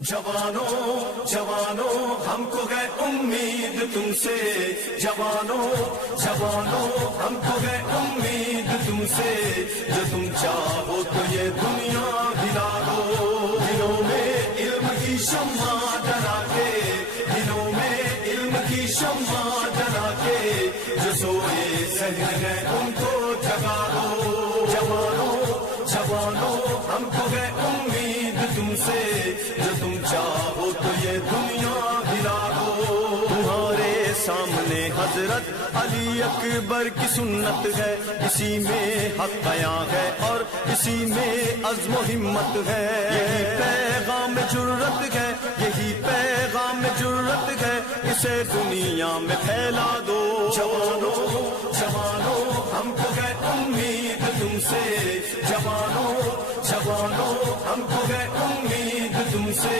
جوانوں جوانوں ہم کو ہے امید تم سے، جوانوں جوانوں ہم کو ہے امید تم سے، جو تم چاہو تو یہ دنیا ہلا دو، دلوں میں علم کی شمع جلا کے، دلوں میں علم کی شمع جلا کے، جو سوئے ذہن ہے ان کو جگا دو، جوانوں جوانوں ہم کو ہے امید تم سے، جو تم چاہو تو یہ دنیا ہلا دو، تمہارے سامنے حضرت علی اکبر کی سنت ہے، اسی میں حق بیان ہے اور اسی میں عزم و ہمت ہے، یہی پیغام جرت ہے، یہی پیغام جرت ہے، اسے دنیا میں پھیلا دو، جوانوں جوانوں ہم کو ہے امید تم سے، جوانوں جوانوں ہم کو ہے امید تم سے،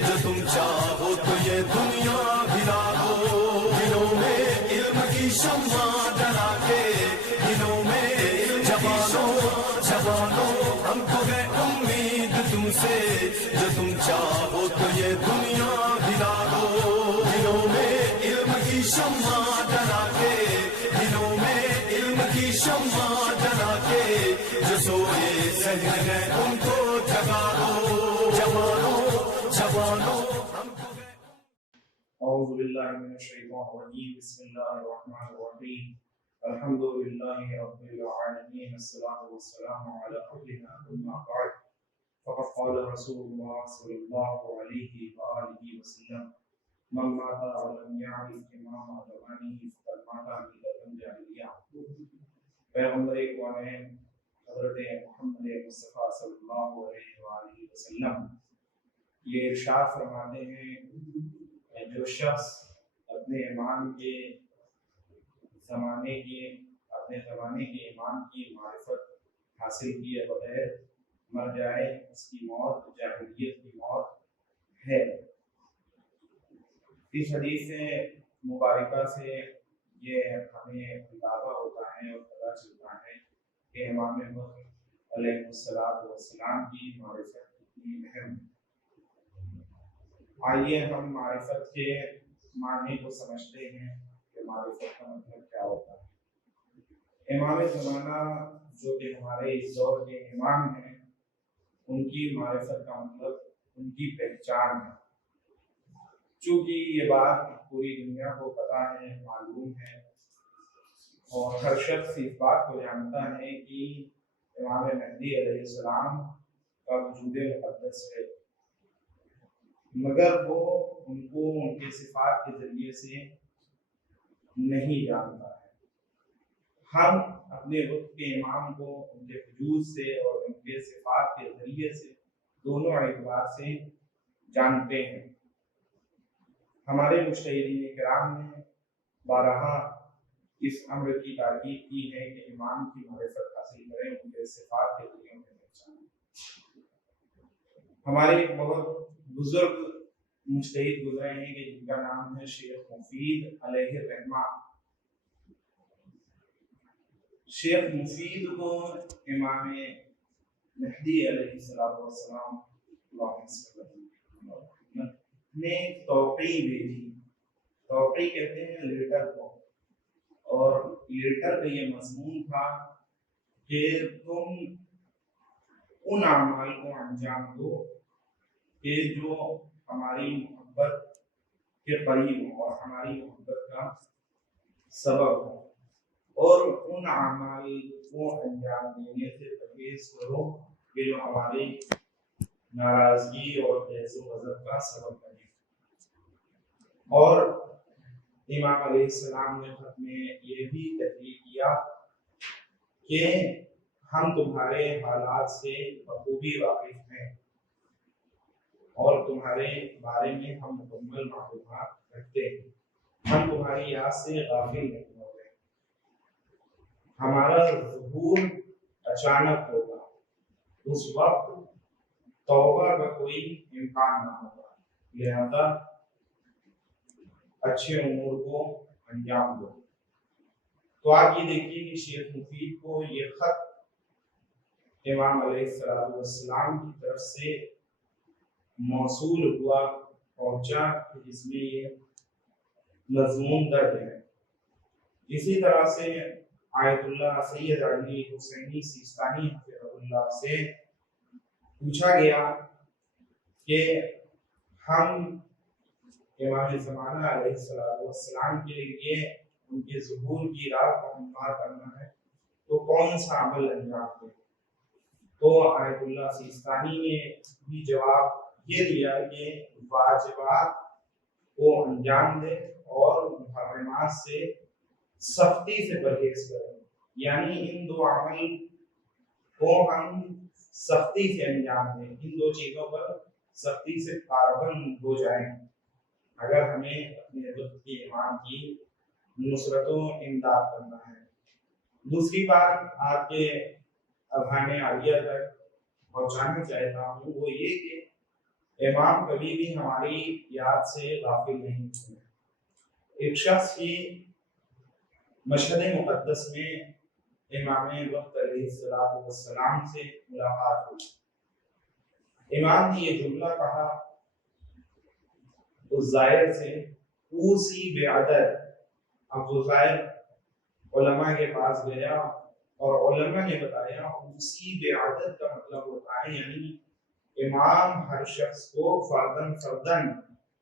جو تم چاہو تو یہ دنیا ہلا دو، دلوں میں علم کی شمع جلا کے، دلوں میں جوانوں جوانوں ہم کو ہے امید تم سے، جو تم چاہو تو یہ دنیا ہلا دو، دلوں میں علم کی شمع جلا کے، دلوں میں علم کی شمع جلا کے، جو سوئے ذہن ہے ان کو جگا دو، جوانوں جوانوں ہم کو ہے۔ اعوذ باللہ من الشیطان الرجیم، بسم اللہ الرحمن الرحیم، الحمد للہ رب العالمین، الصلاۃ والسلام علی حبیبنا اما بعد، فقد قال رسول اللہ صلی اللہ علیہ وآلہ وسلم، من مات ولم يعرف امام زمانہ فقد مات میتۃ جاہلیہ۔ پیغمبر اکوان حضرت محمد مصطفیٰ صلی اللہ علیہ وآلہ وسلم یہ ارشاد فرماتے ہیں، جو شخص اپنے امام کے زمانے کے امام کی معرفت حاصل کیے بغیر مر جائے، اس کی موت جاہلیت کی موت ہے۔ اس حدیث مبارکہ سے یہ ہمیں اندازہ ہوتا ہے اور پتہ چلتا ہے کہ امام وقت علیہ السلام کی معرفت کتنی اہم ہے۔ آئیے ہم معرفت کے معنی کو سمجھتے ہیں کہ معرفت کا مطلب کیا ہوتا ہے۔ امام زمانہ جو کہ ہمارے اس دور کے امام ہیں، ان کی معرفت کا مطلب ان کی پہچان ہے۔ چونکہ یہ بات پوری دنیا کو پتہ ہے، معلوم ہے، اور ہر شخص اس بات کو جانتا ہے کہ امام مہدی علیہ السلام کا وجود مقدس ہے، مگر وہ ان کو ان کے صفات کے ذریعے سے نہیں جانتا ہے۔ ہم اپنے وقت کے امام کو ان کے وجود سے اور ان کے صفات کے ذریعے سے دونوں اعتبار سے جانتے ہیں۔ ہمارے مجتہدین کرام نے بارہا اس امر کی تاکید کی ہے کہ امام کی معرفت حاصل کریں، ان کے صفات کے ذریعے میں پہچانیں۔ ہمارے ایک بہت بزرگ مجتہد گزرے ہیں کہ جن کا نام ہے شیخ مفید علیہ الرحمہ۔ شیخ مفید کو امام مہدی علیہ السلام نے توقیع بھیجی۔ توقیع کہتے ہیں لیٹر کو، اور لیٹر کا یہ مضمون تھا کہ تم ان اعمال کو انجام دو کہ جو ہماری محبت کے قریب ہو اور ہماری محبت کا سبب ہو، اور ان اعمال کو انجام دینے سے پرہیز کرو کہ جو ہماری ناراضگی اور غیظ و غضب کا سبب بنے۔ اور امام علیہ السلام نے خط میں یہ بھی تحریر کیا کہ ہم تمہارے حالات سے بخوبی واقف ہیں اور تمہارے بارے میں ہم مکمل معلومات رکھتے ہیں، ہم تمہاری یاد سے غافل نہیں ہو گئے۔ ہمارا ظہور اچانک ہوگا، اس وقت توبہ کا کوئی امکان نہ ہوگا، لہذا اچھے امور کو انجام دو۔ تو آپ یہ دیکھیے کہ شیخ مفید کو یہ خط امام علیہ السلام کی طرف سے موصول ہوا پہنچا جس میں یہ مضمون درج ہے۔ اسی طرح سے آیت اللہ سید علی حسینی سیستانی حفظہ اللہ سے پوچھا گیا کہ ہم امام زمانہ علیہ السلام کے لیے ان کے ظہور کی رات کو ہموار کرنا ہے تو کون سا عمل انجام دیں؟ تو آیت اللہ سیستانی نے بھی جواب یہ دیا کہ واجبات کو انجام دے اور محرمات سے سختی سے پرہیز کریں، یعنی ان دو عمل کو ہم سختی سے انجام دیں، ان دو چیزوں پر سختی سے پابند ہو جائیں اگر ہمیں اپنے وقت کے امام کی نصرت و امداد کرنا ہے۔ دوسری بات آپ کے اذہان عالیہ تک پہنچانا چاہتا ہوں وہ یہ کہ امام کبھی بھی ہماری یاد سے غافل نہیں ہوتے۔ ایک شخص کی مشہد مقدس میں امام وقت علیہ السلام سے ملاقات ہوئی۔ امام نے یہ جملہ کہا اس زائر سے، اوسی بعدد۔ اب وہ زائر علماء کے پاس گیا اور علماء نے بتایا اوسی بعدد کا مطلب ہوتا ہے یعنی امام ہر شخص کو فردن فردن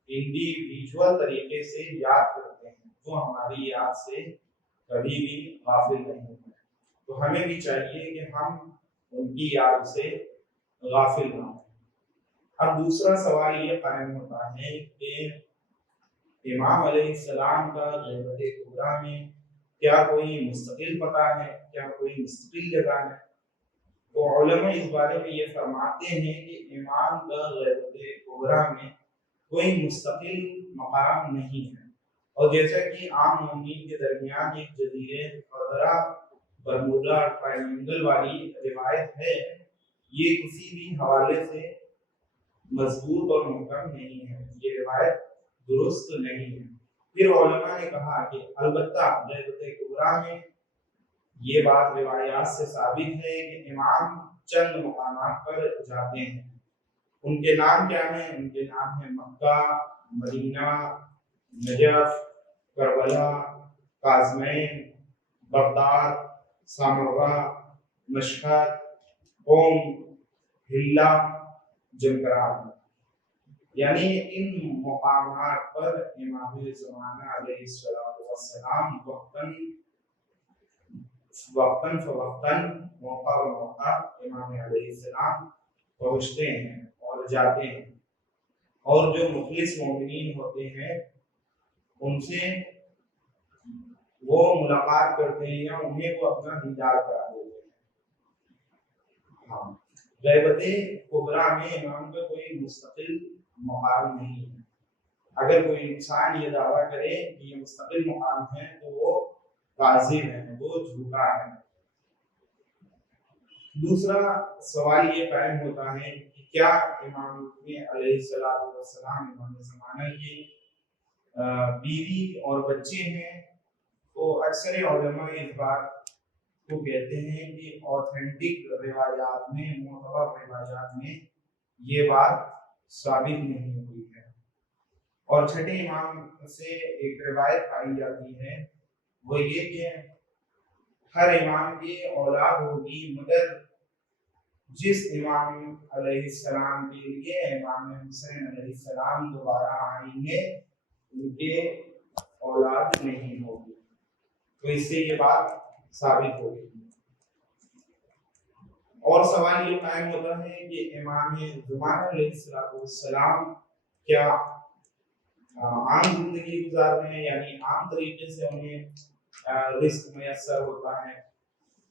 انڈیویجول طریقے سے یاد کرتے ہیں، وہ ہماری یاد سے کبھی بھی غافل نہیں ہوتے۔ تو ہمیں بھی چاہیے کہ ہم ان کی یاد سے غافل نہ ہوں۔ اب دوسرا سوال یہ قائم ہوتا ہے کہ امام علیہ السلام کا غیبت کبریٰ میں کیا کوئی مستقل پتہ ہے، کیا کوئی مستقل جگہ ہے؟ تو علماء اس بارے میں یہ فرماتے ہیں کہ امام کا غیبت کبریٰ میں کوئی مستقل مقام نہیں ہے، اور جیسا کہ عام مومنین کے درمیان ایک جزیرے خضرا برمودا ٹرائنگل والی روایت ہے، یہ کسی بھی حوالے سے مضبوط اور محکم نہیں ہے، یہ روایت درست نہیں ہے۔ پھر علماء نے کہا کہ البتہ غیبت کبریٰ میں یہ بات روایات سے ثابت ہے کہ امام چند مقامات پر جاتے ہیں۔ ان کے نام کیا ہیں؟ ان کے نام ہیں مکہ، مدینہ، نجف، کربلا، کاظمین، بغداد، سامرہ، مشہد، قوم، حلہ، جمکران۔ یعنی ان مقامات پر امام زمانہ علیہ السلام وقتاً فوقتاً موقع بموقع امام علیہ السلام پہنچتے ہیں اور جاتے ہیں، اور جو مخلص مومنین ہوتے ہیں ان سے وہ ملاقات کرتے ہیں یا انہیں وہ اپنا دیدار کرا دیتے ہیں۔ ہاں، غیبت کبریٰ میں امام کا کوئی مستقل مقام نہیں ہے۔ اگر کوئی انسان یہ دعویٰ کرے کہ یہ مستقل مقام ہے تو وہ کاذب ہے، وہ جھوٹا ہے۔ دوسرا سوال یہ قائم ہوتا ہے کہ کیا امام علیہ السلام امام زمانہ کی بیوی اور بچے ہیں؟ تو اکثر علماء اس بات کو کہتے ہیں کہ اوتھینٹک روایات میں، معتبر روایات میں یہ بات ثابت نہیں ہوئی ہے۔ اور چھٹے امام سے ایک روایت پائی جاتی ہے وہ یہ کہ ہر امام کی اولاد ہوگی مگر جس امام علیہ السلام کے لیے امام حسین علیہ السلام دوبارہ آئیں گے ان کے اولاد نہیں ہوگی۔ تو اس سے یہ بات ثابت ہوگی۔ اور سوال یہ قائم ہوتا ہے کہ امام زمانہ علیہ السلام کیا عام زندگی گزار رہے ہیں، یعنی عام طریقے سے انہیں رزق میسر ہوتا ہے،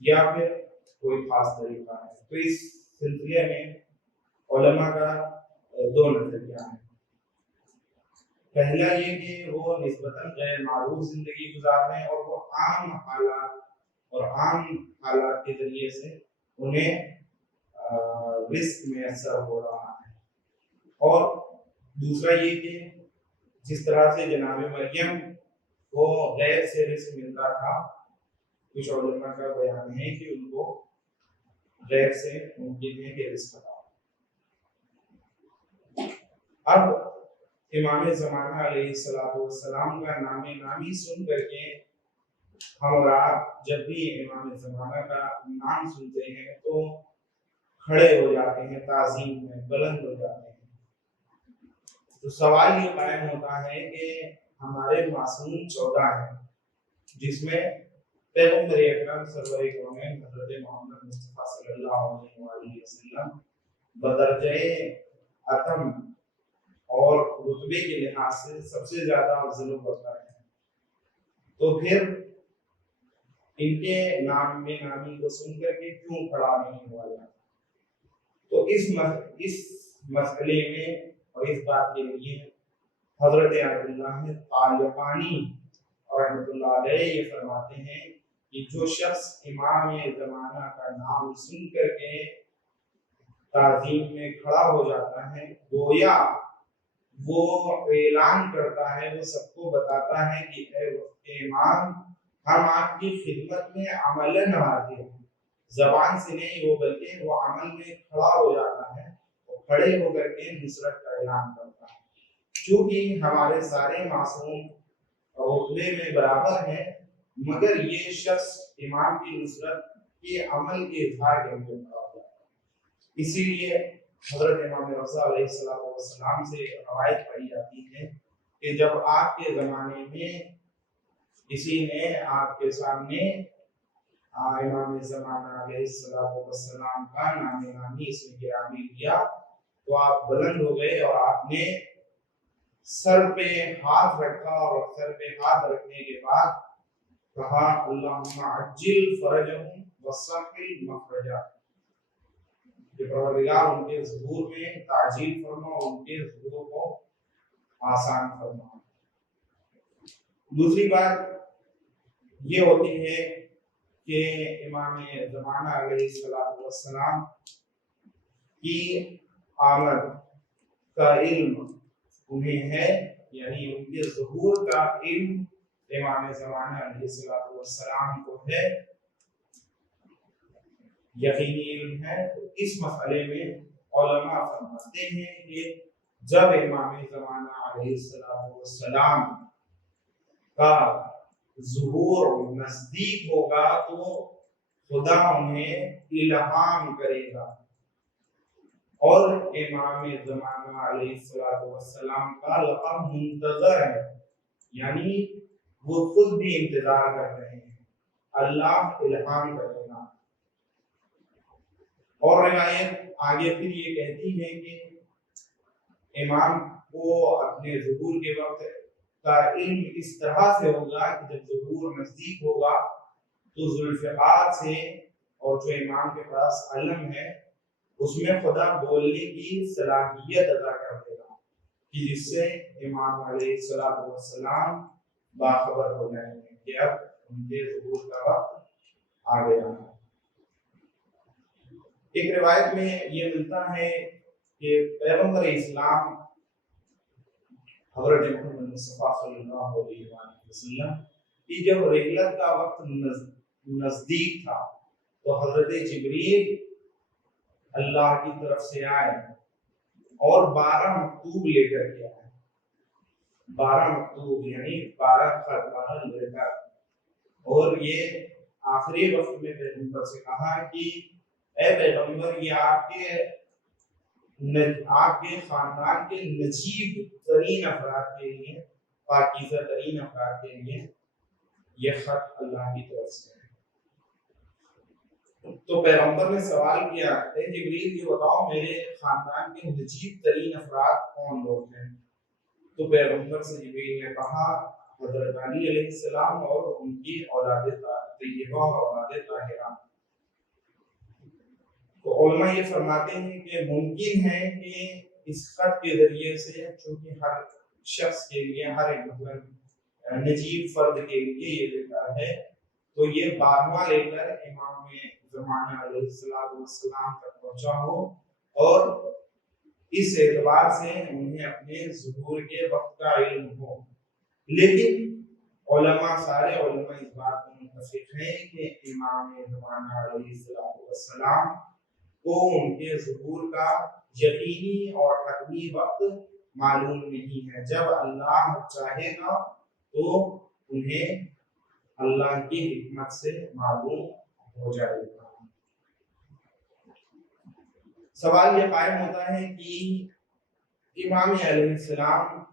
یا پھر کوئی خاص طریقہ ہے؟ تو اس سلسلے میں علماء کا دو نظریہ ہیں۔ پہلا یہ کہ وہ نسبتاً غیر معروف زندگی گزار رہے ہیں اور وہ عام حالات کے ذریعے سے انہیں رزق میسر ہو رہا ہے۔ اور دوسرا یہ کہ جس طرح سے جناب مریم کو غیب سے رزق ملتا تھا، کچھ علماء کا بیان ہے کہ ان کو غیب سے ممکن ہے کہ رزق ملا۔ اب امام زمانہ علیہ السلام کا نام نامی سن کر کے ہم اور آپ جب بھی امام زمانہ کا نام سنتے ہیں تو کھڑے ہو جاتے ہیں، تعظیم میں بلند ہو جاتے ہیں۔ تو سوال یہ قائم ہوتا ہے کہ ہمارے معصوم 14 ہیں، جس میں پیغمبر اکرم سرور کونین حضرت محمد مصطفیٰ صلی اللہ علیہ وآلہ وسلم بدرجہ اتم اور رتبے کے لحاظ سے سب سے زیادہ افضل و برتر ہیں، تو پھر ان کے نام میں نامی کو سن کر کے کیوں کھڑا نہیں ہوا جاتا؟ تو اس مسئلے میں اور اس بات کے لیے حضرت عبداللہ طالقانی رحمۃ اللہ علیہ یہ فرماتے ہیں کہ جو شخص امام زمانہ کا نام سن کر کے تعظیم میں کھڑا ہو جاتا ہے، گویا وہ اعلان کرتا ہے، وہ سب کو بتاتا ہے کہ اے امام، ہم آپ کی خدمت میں عملاً حاضر ہیں، زبان سے نہیں وہ بلکہ وہ عمل میں کھڑا ہو جاتا ہے، وہ کھڑے ہو کر کے نصرت کا اعلان کرتا ہے۔ چونکہ ہمارے سارے معصوم رتبے میں برابر ہیں، مگر یہ شخص امام کی نصرت کے عمل کے اظہار کے لیے کھڑا ہو جاتا ہے۔ اسی لیے حضرت امام رضا علیہ السلام سے روایت پڑھی جاتی ہے کہ جب آپ کے زمانے میں کسی نے آپ کے سامنے امام زمانہ علیہ السلام کا نام نامی اسم گرامی لیا تو آپ بلند ہو گئے اور آپ نے سر پہ ہاتھ رکھا، اور سر پہ ہاتھ رکھنے کے بعد کہا اللہم عجل فرجہم وسہل مخرجہ، کہ پروردگار ان کے ظہور میں تعجیل فرما، ان کے ظہور کو آسان فرما۔ دوسری بات یہ ہوتی ہے کہ امام زمانہ علیہ السلام کی آمد کا علم انہیں ہے، یعنی ان کے ظہور کا علم امام زمانہ علیہ السلام کو ہے، یقینی علم ہے۔ تو اس مسئلے میں علماء فرماتے ہیں کہ جب امام زمانہ علیہ السلام کا ظہور نزدیک ہوگا تو خدا انہیں الہام کرے گا، اور امام زمانہ علیہ السلام کا لقب منتظر ہے، یعنی وہ خود بھی انتظار کر رہے ہیں، اللہ الہام کرے گا۔ اور روایت آگے پھر یہ کہتی ہے کہ امام کو اپنے ظہور کے وقت کا علم اس طرح سے ہوگا کہ جب ظہور نزدیک ہوگا تو ذوالفقار سے، اور جو امام کے پاس علم ہے اس میں خدا بولنے کی صلاحیت عطا کر دے گا، کہ جس سے امام علیہ السلام باخبر ہو جائیں گے کہ اب ان کے ظہور کا وقت آ گیا ہے۔ ایک روایت میں یہ ملتا ہے کہ پیغمبر اسلام حضرت محمد مصطفیٰ صلی اللہ علیہ وآلہ وسلم کی جب رحلت کا وقت نزدیک تھا تو حضرت جبریل اللہ کی طرف سے آئے اور 12 مکتوب لے کر کے آئے، 12 مکتوب یعنی 12 خط، 12 لیٹر، اور یہ آخری وقت میں پیغمبر سے کہا کہ اے پیغمبر، یہ آپ کے خاندان کے نجیب ترین افراد کے لیے، پاکیزہ ترین افراد کے لیے یہ خط اللہ کی طرف سے ہے۔ تو پیغمبر نے سوال کیا، اے جبریل یہ بتاؤ میرے خاندان کے نجیب ترین افراد کون لوگ ہیں؟ تو پیغمبر سے جبریل نے کہا حضرت علی علیہ السلام اور ان کی اولاد طیبہ اور اولاد طاہرہ۔ تو علماء یہ فرماتے ہیں کہ ممکن ہے کہ اس خط کے ذریعے سے، چونکہ ہر شخص کے لیے، ہر ایک نجیب فرد کے لیے یہ لیٹر ہے، تو یہ 12واں لیٹر امام زمانہ علیہ السلام تک پہنچا ہو، اور اس اعتبار سے انہیں اپنے ظہور کے وقت کا علم ہو۔ لیکن سارے علماء اس بات میں متفق ہیں کہ امام زمانہ علیہ السلام کو ان کے ظہور کا یقینی اور حتمی وقت معلوم نہیں ہے. جب اللہ چاہے گا تو انہیں اللہ کی حکمت سے معلوم ہو جائے گا. سوال یہ قائم ہوتا ہے کہ امام علیہ السلام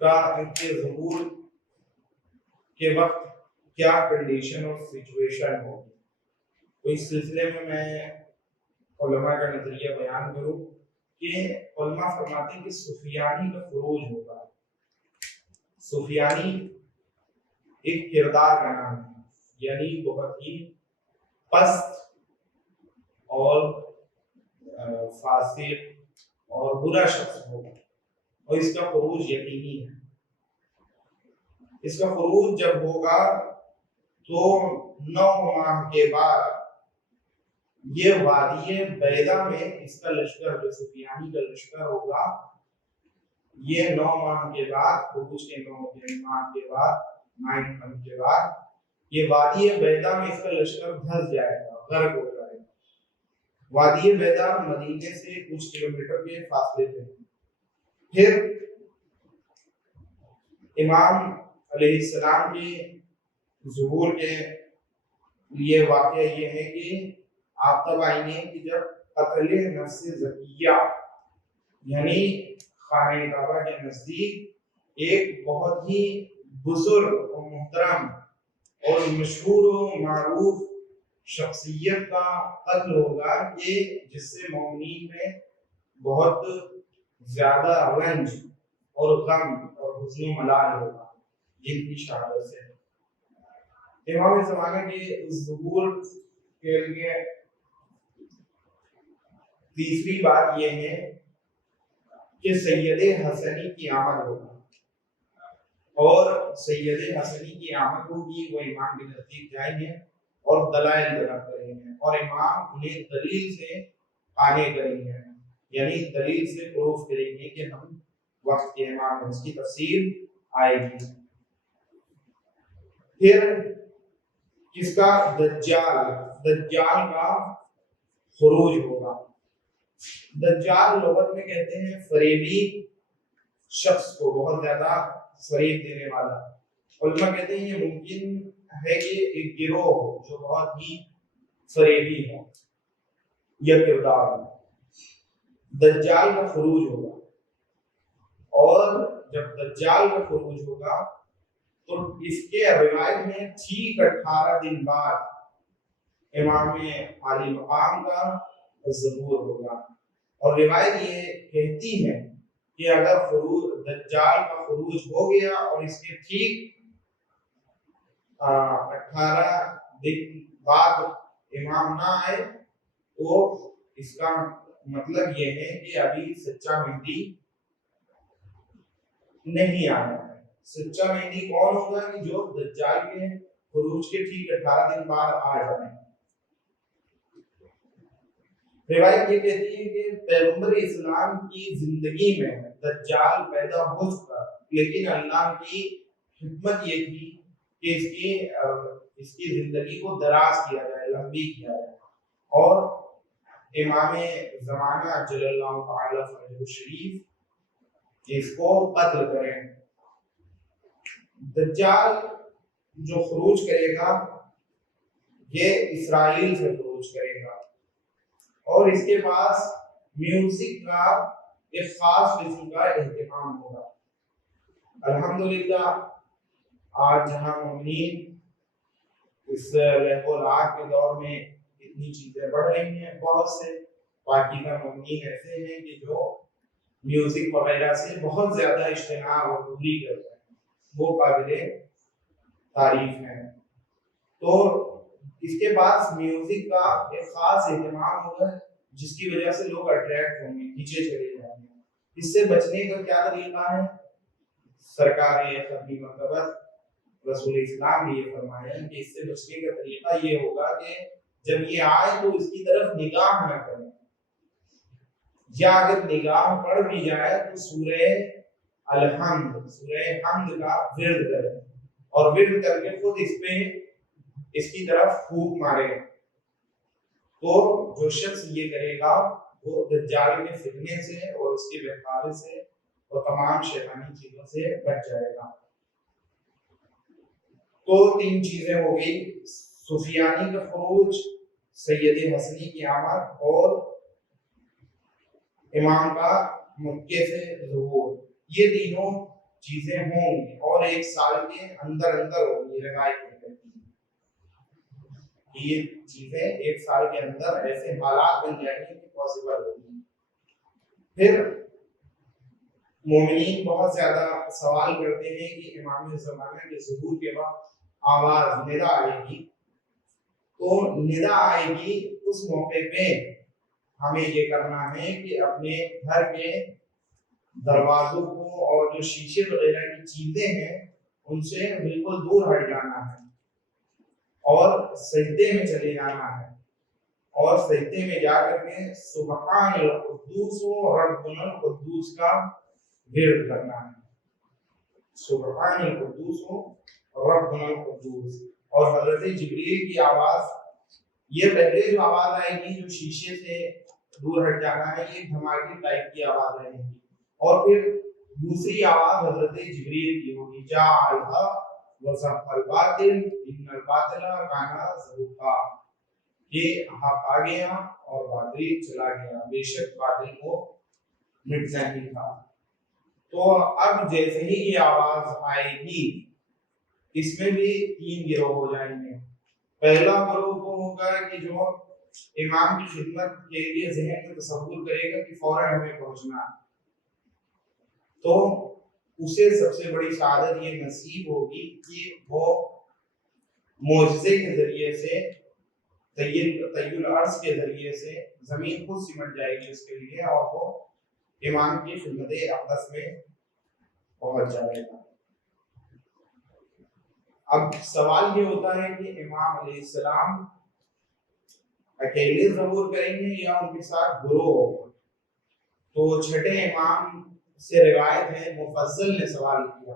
کا کے ظہور کے وقت کیا کنڈیشن اور سچویشن ہوگی. تو اس سلسلے میں علماء کا نظریہ بیان کروں کہ علماء فرماتے ہیں کہ سفیانی کا خروج ہوگا. سفیانی ایک کردار کا نام ہے، یعنی بہت ہی پست اور فاسق اور برا شخص ہوگا، اور اس کا خروج یقینی ہے. اس کا خروج جب ہوگا تو 9 ماہ کے بعد یہ وادی بیضا میں اس کا لشکر، جو سفیانی کا لشکر ہوگا، یہ 9 ماہ کے بعد، خروج کے 9 ماہ کے بعد، 9 منتھ کے بعد یہ وادی بیضا میں اس کا لشکر دھس جائے گا، غرق ہو جائے گا. وادی بیضا مدینے سے کچھ کلومیٹر کے فاصلے پہ. پھر امام علیہ السلام کے ظہور کے لیے واقعہ یہ ہے کہ آپ تب آئیں گے کہ جب قتل نفس زکیہ، یعنی خانہ کعبہ کے نزدیک ایک بہت ہی بزرگ اور محترم اور مشہور و معروف شخصیت کا قتل ہوگا، کہ جس سے مومنین میں بہت زیادہ رنج اور غم اور حزن و ملال ہوگا جن کی شہادت سے. امام زمانہ کے ظہور کے لیے تیسری بات یہ ہے کہ سید حسنی کی آمد ہوگا، اور سید حسنی کی آمد ہوگی. وہ امام کے نزدیک جائیں گے اور دلائل طلب کریں گے، اور امام انہیں دلیل سے قانع کریں گے، یعنی دلیل سے پروف کریں گے کہ ہم وقت کے امام ہیں. اس کی تفصیل آئے گی. پھر کس کا؟ دجال کا خروج ہوگا. دجال لغت میں کہتے ہیں فریبی شخص کو، بہت زیادہ فریب دینے والا. علماء کہتے ہیں یہ ممکن ہے کہ ایک گروہ ہو جو بہت ہی فریبی ہے یا کردار ہو. دجال کا خروج ہوگا، اور جب دجال کا خروج ہوگا تو اس کے روایت میں ٹھیک 18 دن بعد امام عالی مقام کا ظہور ہوگا. اور روایت یہ کہتی ہے کہ اگر دجال کا خروج ہو گیا اور اس کے ٹھیک 18 دن بعد امام نہ آئے تو اس کا مطلب یہ ہے کہ ابھی سچا مہدی نہیں آیا ہے. سچا مہدی کون ہوگا؟ کہ جو دجال کے خروج کے ٹھیک 18 دن بعد آ جائے. روایت یہ کہتی ہے کہ پیغمبر اسلام کی زندگی میں دجال پیدا ہو چکا، لیکن اللہ کی حکمت یہ تھی کہ اس کی زندگی کو دراز کیا جائے، لمبی کیا جائے، اور امام زمانہ جل اللہ تعالی فرجہ شریف اس کو قتل کریں. دجال جو خروج کرے گا یہ اسرائیل سے خروج کرے گا، اور اس کے پاس میوزک کا ایک خاص قسم کا اہتمام ہوگا. الحمدللہ آج جہاں مومنین اس لہو و لعب کے دور میں اتنی چیزیں بڑھ رہی ہیں، بہت سے پاکیزہ مومنین ایسے ہیں کہ جو میوزک وغیرہ سے بہت زیادہ اجتناب اور دوری کرتے ہیں، وہ قابل تعریف ہیں. تو اس کے پاس میوزک کا ایک خاص اہتمام ہوگا جس کی وجہ سے لوگ اٹریکٹ ہوں گے، نیچے چلے جائیں گے. اس سے بچنے کا کیا طریقہ ہے؟ سرکار ختمی مرتبہ رسول اسلام نے یہ فرمایا کہ اس سے بچنے کا طریقہ یہ ہوگا کہ جب یہ آئے تو اس کی طرف نگاہ نہ کریں، یا اگر نگاہ پڑ بھی جائے تو سورہ الحمد، سورہ حمد کا ورد کریں، اور ورد کر کے خود اس کی طرف پھونک مارے. تو جو شخص یہ کرے گا وہ دجال کے فتنے سے اور اس کے بہکاوے سے اور تمام شیطانی چیزوں سے بچ جائے گا۔ تو 3 چیزیں ہو گئی، سفیانی کا خروج، سید حسنی کی آمد اور امام کا مکے سے ظہور، یہ تینوں چیزیں ہوں گی اور 1 سال کے اندر ہوں گی۔ روایت یہ چیزیں 1 سال کے اندر ایسے حالات بن جائیں گے کہ پاسبل ہوگی۔ پھر مومنین بہت زیادہ سوال کرتے ہیں کہ امام زمانہ کے ظہور کے وقت آواز ندا آئے گی، تو ندا آئے گی اس موقع پہ ہمیں یہ کرنا ہے کہ اپنے گھر کے دروازوں کو اور جو شیشے وغیرہ کی چیزیں ہیں ان سے بالکل دور ہٹ جانا ہے اور سجدے میں چلے جانا ہے، اور سجدے میں جا کر کے سبحان القدوس و ربنا القدوس کا ورد کرنا ہے، سبحان القدوس و ربنا القدوس۔ اور حضرت جبریل کی آواز، یہ پہلے جو آواز آئے گی جو شیشے سے دور ہٹ جانا ہے، یہ دھماکے ٹائپ کی آواز رہے گی، اور پھر دوسری آواز حضرت جبریل کی ہوگی، جا الحق وزحق الباطل ان الباطل کان زہوقا، کہ حق آ گیا اور باطل چلا گیا، بے شک باطل کو مٹ جانے کا۔ تو اب جیسے ہی یہ آواز آئے گی، اس میں بھی 3 گروہ ہو جائیں گے۔ پہلا گروہ وہ ہوگا کہ جو امام کی خدمت کے لیے ذہن میں تصور کرے گا کہ فوراً ہمیں پہنچنا ہے، تو اسے سب سے بڑی سعادت یہ نصیب ہوگی کہ وہ معجزے کے ذریعے سے، طی الارض کے ذریعے سے زمین خود سمٹ جائے گی اس کے لیے، اور وہ امام کی خدمت اقدس میں پہنچ جائے گا۔ اب سوال یہ ہوتا ہے کہ امام علیہ السلام اکیلے ظہور کریں گے یا ان کے ساتھ گروہ ہوگا؟ تو چھٹے امام سے روایت ہے، مفضل نے سوال کیا،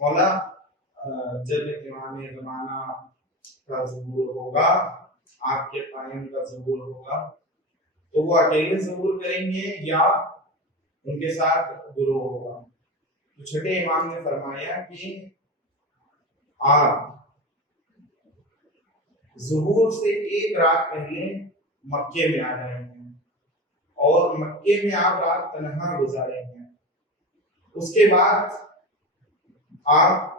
مولا جب امام زمانہ کا ظہور ہوگا، آپ کے قائم کا ظہور ہوگا، تو وہ اکیلے ظہور کریں گے یا ان کے ساتھ گروہ ہوگا؟ تو چھٹے امام نے فرمایا کہ آپ ظہور سے 1 رات پہلے مکے میں آ جائیں گے اور مکے میں آپ رات تنہا گزاریں گے، اس کے بعد آپ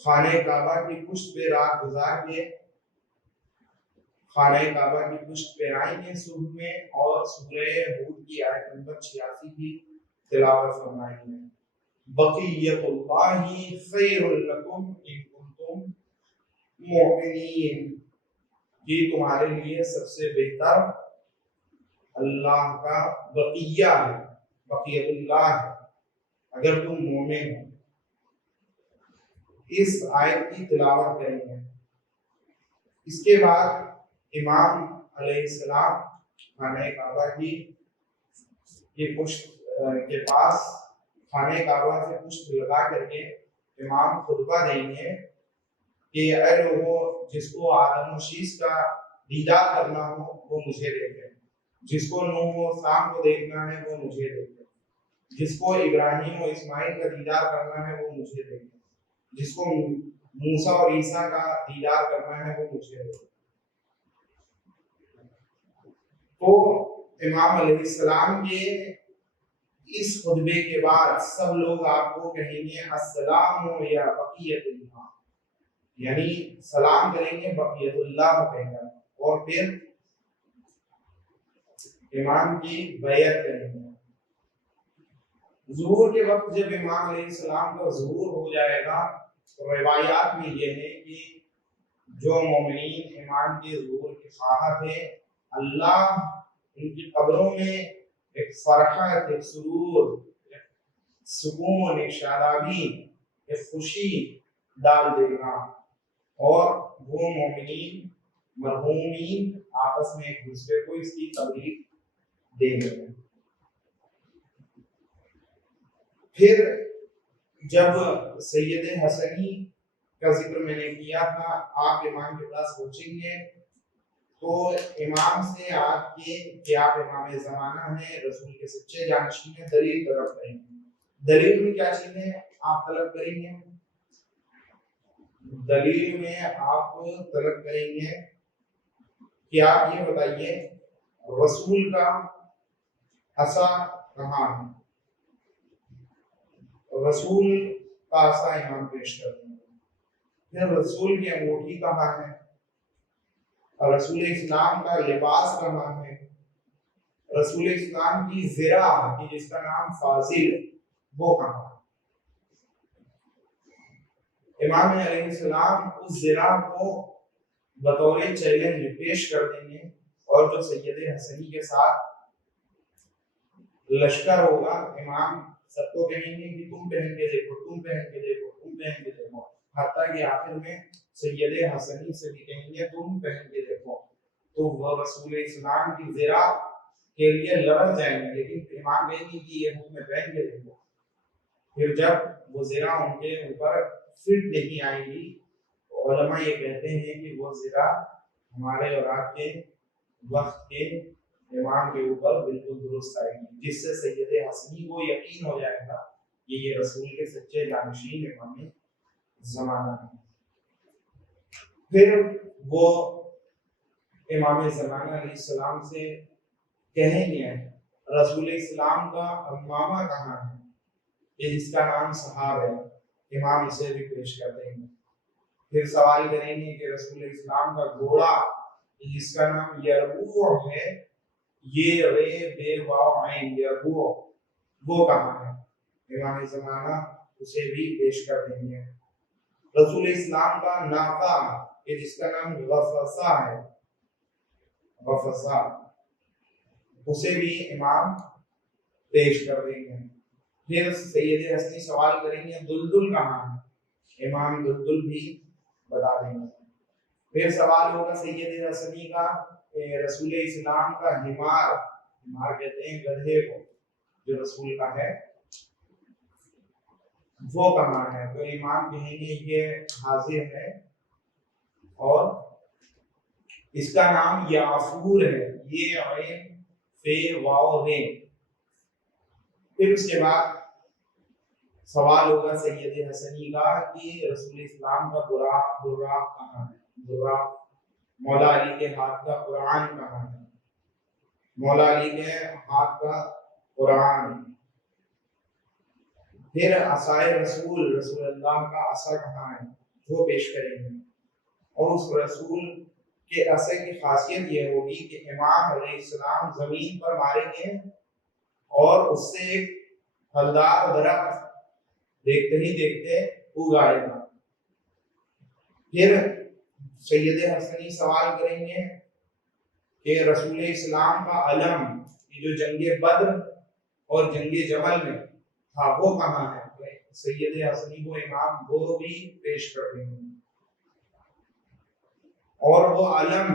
خانہ کعبہ کی پشت پہ رات گزار کے خانہ کعبہ کی پشت پہ آئیں گے صبح میں، اور سورہ ہود کی آیت نمبر 86 کی تلاوت فرمائیں گے، بقیت اللہ خیر لکم ان کنتم مؤمنین، یہ تمہارے لیے سب سے بہتر اللہ کا بقیہ ہے، بقیت اللہ ہے اگر تم مومن ہو۔ اس آیت کی تلاوت کریں گے، اس کے بعد امام علیہ السلام خانہ کعبہ کی پشت کے پاس، خانہ کعبہ سے پشت لگا کر کے امام خطبہ دیں گے کہ اے لوگوں، جس کو آدم و شیش کا دیدار کرنا ہو وہ مجھے دیکھیں، جس کو نوح و سام کو دیکھنا ہے وہ مجھے دیکھیں، جس کو ابراہیم و اسماعیل کا دیدار کرنا ہے وہ مجھے دیکھیں، جس کو موسیٰ اور عیسیٰ کا دیدار کرنا ہے وہ مجھے دیکھیں۔ تو امام علیہ السلام کے اس خطبے کے بعد سب لوگ آپ کو کہیں گے السلام یا بقیت اللہ، یعنی سلام کریں گے بقیت اللہ کہہ کر، اور پھر امام کی بیعت کریں گے۔ ظہور کے وقت جب امام علیہ السلام کا ظہور ہو جائے گا، تو روایات میں یہ ہے کہ جو مومنین امام کے ظہور کے خواہاں تھے، اللہ ان کی قبروں میں ایک فرحت، ایک سرور، ایک سکون، ایک شادابی، ایک خوشی ڈال دے گا، اور وہ مومنین مرحومین آپس میں ایک دوسرے کو اس کی تبریک دیں گے۔ پھر جب سید حسنی کا ذکر میں نے کیا تھا، آپ امام کے پاس پہنچیں گے تو امام سے آپ کے کہ آپ امام زمانہ ہیں، رسول کے سچے جانشین ہیں، دلیل طلب کریں گے۔ دلیل میں کیا چیزیں آپ طلب کریں گے؟ دلیل میں آپ طلب کریں گے کہ آپ یہ بتائیے رسول کا عصا کہاں ہے؟ رسول کا عصا امام پیش کر دیں گے۔ پھر رسول کی انگوٹھی کہاں ہے؟ اور رسول اسلام کا لباس کہاں ہے؟ رسول اسلام کی زرہ کی جس کا نام فاضل وہ کہاں ہے؟ امام علیہ السلام اس زرہ کو بطور چیلنج پیش کر دیں گے، اور جو سید حسنی کے ساتھ لشکر ہوگا امام سب کو کہیں گے کہ تم پہن کے دیکھو، تم پہن کے دیکھو، تم پہن کے دیکھو، حتیٰ کہ آخر میں سید حسنی سے بھی کہیں گے تم پہن کے دیکھو، تو وہ رسول اسلام کی زرہ کے لیے لڑ جائیں گے، لیکن امام کہیں گے کہ یہ حکم پہن کے دیکھو۔ پھر جب وہ زرہ ان کے اوپر فٹ نہیں آئے گی، علماء یہ کہتے ہیں کہ وہ زرہ ہمارے اور آپ کے وقت کے امام کے اوپر بالکل درست آئے گی، جس سے سید حسنی کو یقین ہو جائے گا کہ یہ رسول کے سچے جانشین امام زمانہ ہے۔ پھر وہ امام زمانہ علیہ السلام سے کہیں گے رسول اسلام کا امامہ کہاں ہے، کہ جس کا نام صحاب ہے، امام اسے بھی پیش کر دیں گے۔ پھر سوال کریں گے کہ رسول اسلام کا گھوڑا جس کا نام یربوع ہے، یہ رے بے واو عین یربوع وہ کہاں ہے؟ امام زمانہ اسے بھی پیش کر دیں گے۔ رسول اسلام کا ناقہ کہ جس کا نام غفصہ ہے، غفصہ اسے بھی امام پیش کر دیں گے۔ پھر سید حسنی سوال کریں گے دلدل کہاں ہے، امام دلدل بھی بتا دیں گے۔ پھر سوال ہوگا سید حسنی کا رسول اسلام کا حمار، حمار کہتے ہیں گدھے کو جو رسول کا ہے، وہ کہاں ہے؟ تو امام کہیں گے یہ حاضر ہے اور اس کا نام یافور ہے، یہ عین فے واو ہے۔ پھر اس کے بعد سوال ہوگا سید حسنی کا کہ رسول اسلام کا براق کہاں ہے، براق مولا علی کے ہاتھ کا قرآن کہاں ہے، مولا علی کے ہاتھ کا قرآن۔ پھر عصائے رسول اللہ کا عصا کہاں ہے، وہ پیش کریں گے۔ اور اس رسول کے عصے کی خاصیت یہ ہوگی کہ امام علیہ السلام زمین پر ماریں گے اور اس سے ایک پھلدار درخت دیکھتے ہی دیکھتے اگائے گا۔ پھر سید حسنی سوال کریں گے کہ رسول اسلام کا علم یہ جو جنگ بدر اور جنگ جمل میں تھا وہ کہاں ہے، سید حسنی کو امام وہ بھی پیش کر دیں گے۔ اور وہ علم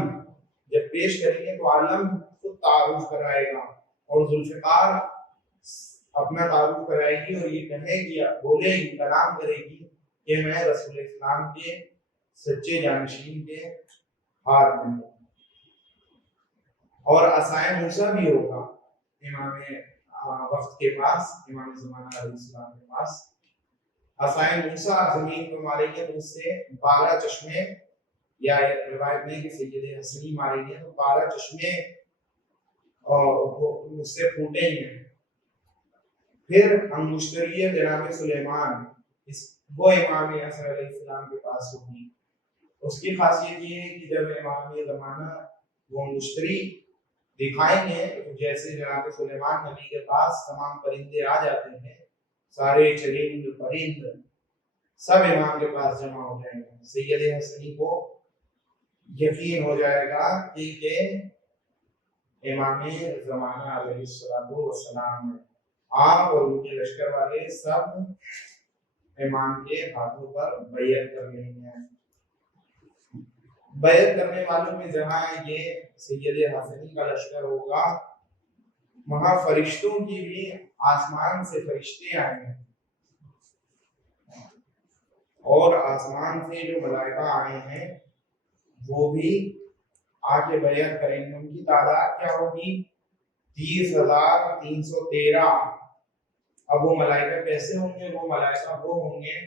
جب پیش کریں گے تو علم خود تعارف کرائے گا، اور ذوالفقار اپنا تعارف کرائے گی اور یہ کہے گی، بولے گی، کلام کرے گی کہ میں رسول اسلام کے سچے جانشین کے ہاتھ میں ہوں۔ اور عصائے موسیٰ بھی ہوگا امام وقت کے پاس، امام زمانہ علیہ السلام کے پاس عصائے موسیٰ زمین پر ماریں گے تو اس سے 12 چشمے، یا روایت میں کہ سید حسنی ماریں گے تو 12 چشمے اس سے پھوٹیں گے۔ پھر انگشتری جناب سلیمان وہ امام عصر علیہ السلام کے پاس ہوگی۔ اس کی خاصیت یہ ہے کہ جب امام زمانہ وہ انگشتری دکھائیں گے تو جیسے جناب سلیمان نبی کے پاس تمام پرندے آ جاتے ہیں، سارے چرند پرند سب امام کے پاس جمع ہو جائیں گے، سید حسنی کو یقین ہو جائے گا کہ امام زمانہ علیہ السلام ہے۔ آپ اور ان کے لشکر والے سب امام کے ہاتھوں پر بیعت کر لیں گے۔ بیعت کرنے والوں میں جہاں یہ سید حسنی کا لشکر ہوگا، وہاں فرشتوں کی بھی آسمان سے فرشتے آئیں گے، اور آسمان سے جو ملائکہ آئے ہیں وہ بھی آ کے بیعت کریں گے، ان کی تعداد کیا ہوگی؟ 30,313۔ اب وہ ملائکہ کیسے ہوں گے؟ وہ ملائکہ وہ ہوں گے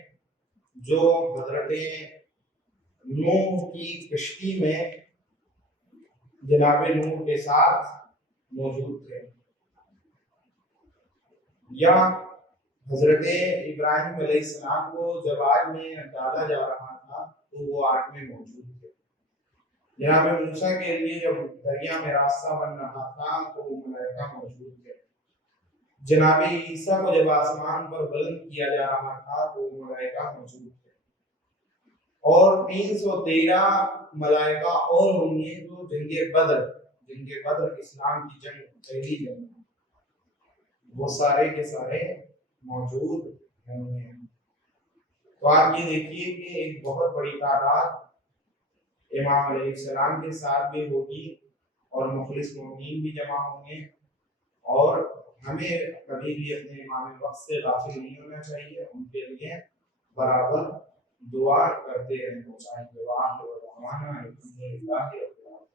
جو حضرت نوح کی کشتی میں جناب نوح کے ساتھ موجود تھے، یا حضرت ابراہیم علیہ السلام کو جب آگ میں ڈالا جا رہا تھا تو وہ آگ میں موجود تھے، جناب موسیٰ کے لیے جب دریا میں راستہ بن رہا تھا تو وہ ملائکہ موجود تھے، جناب عیسیٰ کو جب آسمان پر بلند کیا جا رہا تھا تو وہ ملائکہ موجود تھے، اور 313 ملائکہ اور ہوں گے جو جنگ بدر اسلام کی جنگ، پہلی جنگ، وہ سارے کے سارے موجود ہوں گے۔ تو آپ یہ دیکھیے کہ ایک بہت بڑی تعداد امام علیہ السلام کے ساتھ بھی ہوگی اور مخلص مومنین بھی جمع ہوں گے، اور ہمیں کبھی بھی اپنے امام وقت سے غافل نہیں ہونا چاہیے، ان کے لیے برابر دعا کرتے رہنا چاہیے۔ وآخر دعوانا الحمدللہ رب العالمین۔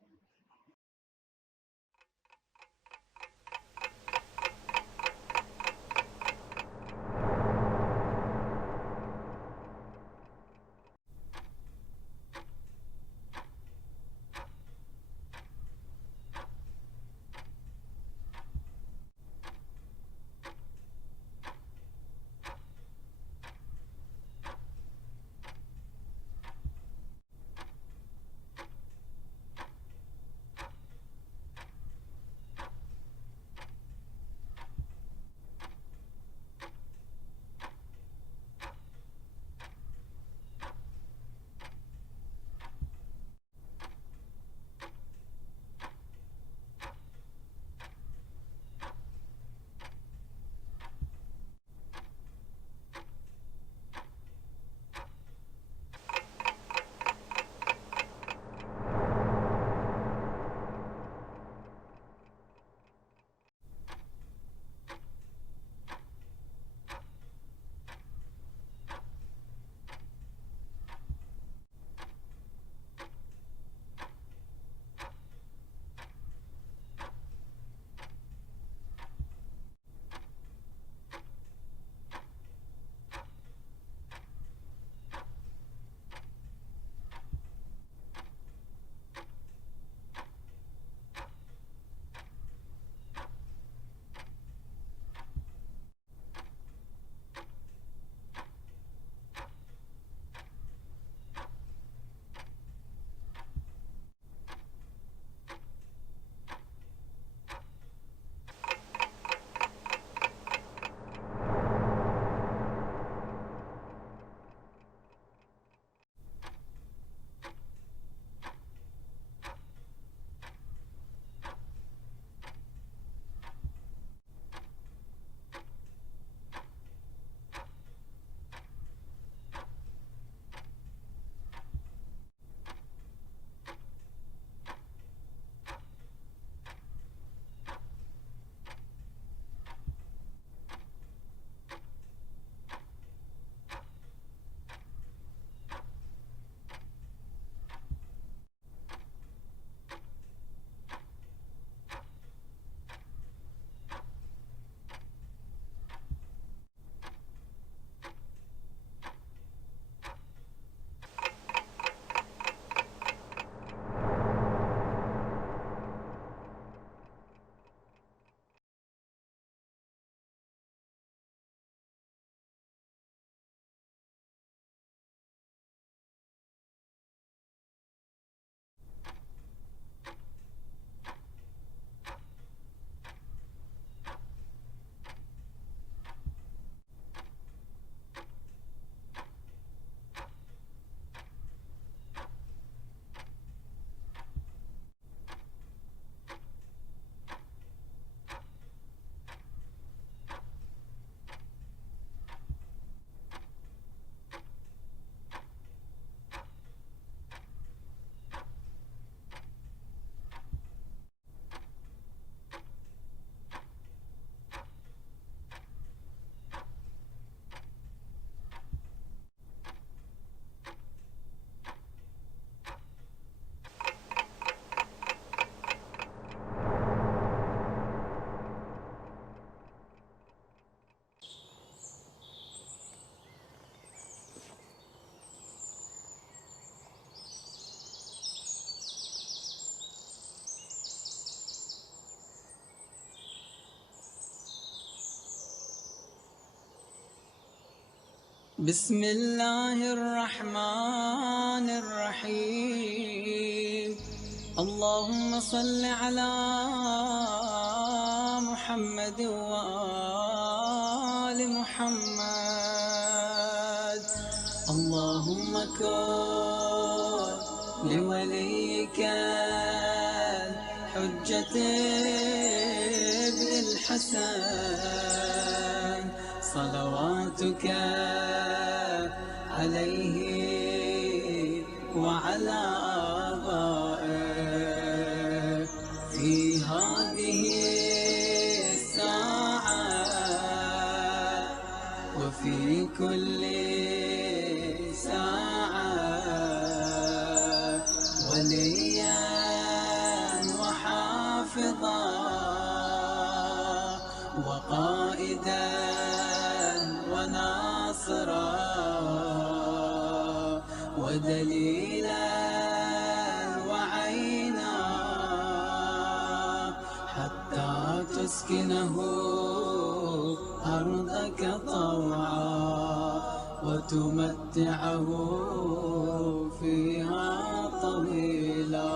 بسم الله الرحمن الرحيم. اللهم صل على محمد وآل محمد. اللهم كن لوليك الحجة ابن الحسن صلواتك عليه وعلى آبائه في هذه الساعة وفي كل ساعة وليا وحافظا وقائدا وناصرا ودليلا وعينا حتى تسكنه أرضك طوعا وتمتعه فيها طويلا.